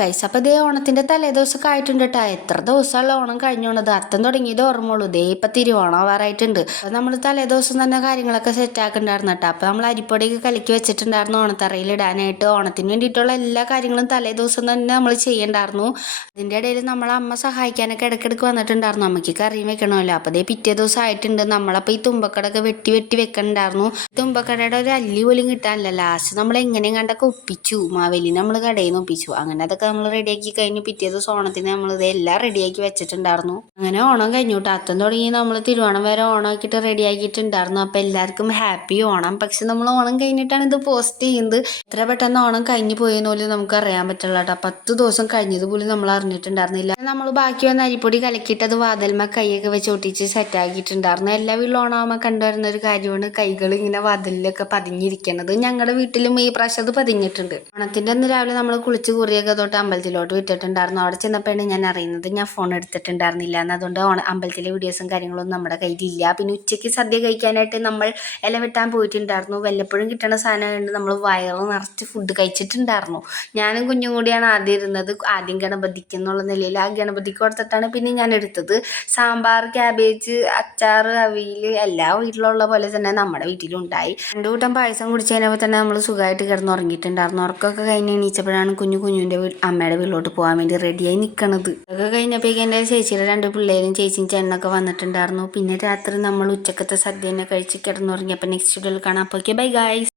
Guys, അപ്പോൾ ഇതേ ഓണത്തിൻ്റെ തലേദിവസമൊക്കെ ആയിട്ടുണ്ട് കേട്ടോ. എത്ര ദിവസമുള്ള ഓണം കഴിഞ്ഞോണത്, അത്തം തുടങ്ങിയത് ഓർമ്മയുള്ളൂ. ദേ ഇപ്പം തിരുവോണം ആവാറായിട്ടുണ്ട്. അപ്പോൾ നമ്മൾ തലേദിവസം തന്നെ കാര്യങ്ങളൊക്കെ സെറ്റ് ആക്കുന്നുണ്ടായിരുന്നു കേട്ടോ. അപ്പോൾ നമ്മൾ അരിപ്പൊടിയൊക്കെ കലക്കി വെച്ചിട്ടുണ്ടായിരുന്നു ഓണത്തറയിൽ ഇടാനായിട്ട്. ഓണത്തിന് വേണ്ടിയിട്ടുള്ള എല്ലാ കാര്യങ്ങളും തലേദിവസം തന്നെ നമ്മൾ ചെയ്യണ്ടായിരുന്നു. അതിൻ്റെ ഇടയിൽ നമ്മളെ അമ്മ സഹായിക്കാനൊക്കെ ഇടയ്ക്കിടയ്ക്ക് വന്നിട്ടുണ്ടായിരുന്നു. അമ്മയ്ക്ക് കറിയും വെക്കണമല്ലോ. അപ്പോൾ ദേ പിറ്റേ ദിവസം ആയിട്ടുണ്ട്. നമ്മളപ്പോൾ ഈ തുമ്പക്കടൊക്കെ വെട്ടി വെക്കണ്ടായിരുന്നു. തുമ്പക്കടയുടെ ഒരു അല്ലി പോലും കിട്ടാനില്ല. ലാസ്റ്റ് നമ്മൾ എങ്ങനെയും കണ്ടൊക്കെ ഒപ്പിച്ചു. മാവേലി നമ്മൾ കടയിൽ നിന്ന് ഒപ്പിച്ചു. അങ്ങനെ അതൊക്കെ നമ്മൾ റെഡിയാക്കി കഴിഞ്ഞു. പിറ്റേ ദിവസം ഓണത്തിന് നമ്മൾ ഇതെല്ലാം റെഡിയാക്കി വെച്ചിട്ടുണ്ടായിരുന്നു. അങ്ങനെ ഓണം കഴിഞ്ഞു കേട്ടോ. അത്തം തുടങ്ങി നമ്മൾ തിരുവോണം വരെ ഓണമാക്കിയിട്ട് റെഡിയാക്കിയിട്ടുണ്ടായിരുന്നു. അപ്പോൾ എല്ലാവർക്കും ഹാപ്പി ഓണം. പക്ഷെ നമ്മൾ ഓണം കഴിഞ്ഞിട്ടാണ് ഇത് പോസ്റ്റ് ചെയ്യുന്നത്. എത്ര പെട്ടെന്ന് ഓണം കഴിഞ്ഞു പോയെന്ന് പോലും നമുക്ക് അറിയാൻ പറ്റില്ല കേട്ടോ. 10 ദിവസം കഴിഞ്ഞത് പോലും നമ്മൾ അറിഞ്ഞിട്ടുണ്ടായിരുന്നില്ല. നമ്മൾ ബാക്കി വന്ന അരിപ്പൊടി കലക്കിയിട്ട് അത് വാതിൽമ കൈയൊക്കെ വെച്ച് ഒട്ടിച്ച് സെറ്റ് ആക്കിയിട്ടുണ്ടായിരുന്നു. എല്ലാ വീട്ടിലും ഓണാകുമ്പോൾ കണ്ടുവരുന്ന ഒരു കാര്യമാണ് കൈകൾ ഇങ്ങനെ വാതിലിലൊക്കെ പതിഞ്ഞിരിക്കുന്നത്. ഞങ്ങളുടെ വീട്ടിലും ഈ പ്രാവശ്യം അത് പതിഞ്ഞിട്ടുണ്ട്. ഓണത്തിൻ്റെ അന്ന് രാവിലെ നമ്മൾ കുളിച്ച് കുറിയൊക്കെ തൊട്ട് അമ്പലത്തിലോട്ട് വിട്ടിട്ടുണ്ടായിരുന്നു. അവിടെ ചെന്നപ്പോഴാണ് ഞാൻ അറിയുന്നത് ഞാൻ ഫോൺ എടുത്തിട്ടുണ്ടായിരുന്നില്ല എന്ന്. അതുകൊണ്ട് അമ്പലത്തിലെ വീഡിയോസും കാര്യങ്ങളൊന്നും നമ്മുടെ കയ്യിലില്ല. പിന്നെ ഉച്ചയ്ക്ക് സദ്യ കഴിക്കാനായിട്ട് നമ്മൾ ഇല വെട്ടാൻ പോയിട്ടുണ്ടായിരുന്നു. വല്ലപ്പോഴും കിട്ടണ സാധനം നമ്മൾ വയറ് നിറച്ച് ഫുഡ് കഴിച്ചിട്ടുണ്ടായിരുന്നു. ഞാനും കുഞ്ഞും കൂടിയാണ് ആദ്യം ഇരുന്നത്. ആദ്യം ഗണപതിക്ക് എന്നുള്ള നിലയിൽ ആ ഗണപതിക്ക് കൊടുത്തിട്ടാണ് പിന്നെ ഞാൻ എടുത്തത്. സാമ്പാർ, ക്യാബേജ്, അച്ചാർ, അവിയൽ എല്ലാ വീട്ടിലുള്ള പോലെ തന്നെ നമ്മുടെ വീട്ടിലും ഉണ്ടായി. 2 കൂട്ടം പായസം കുടിച്ച് കഴിഞ്ഞപ്പോൾ തന്നെ നമ്മൾ സുഖമായിട്ട് കിടന്നുറങ്ങിയിട്ടുണ്ടായിരുന്നു. ഉറക്കമൊക്കെ കഴിഞ്ഞ് എണീച്ചപ്പോഴാണ് കുഞ്ഞുൻ്റെ അമ്മയുടെ വീട്ടിലോട്ട് പോകാൻ വേണ്ടി റെഡിയായി നിൽക്കണത്. അതൊക്കെ കഴിഞ്ഞപ്പോഴേക്കും എൻ്റെ ചേച്ചിയുടെ 2 പിള്ളേരും ചേച്ചിയും ചേട്ടനൊക്കെ വന്നിട്ടുണ്ടായിരുന്നു. പിന്നെ രാത്രി നമ്മൾ ഉച്ചക്കത്തെ സദ്യ തന്നെ കഴിച്ച് കിടന്നുറങ്ങി. അപ്പോൾ നെക്സ്റ്റ് വീഡിയോയിൽ കാണാം. അപ്പോൾ ഓക്കെ, ബൈ ഗൈസ്.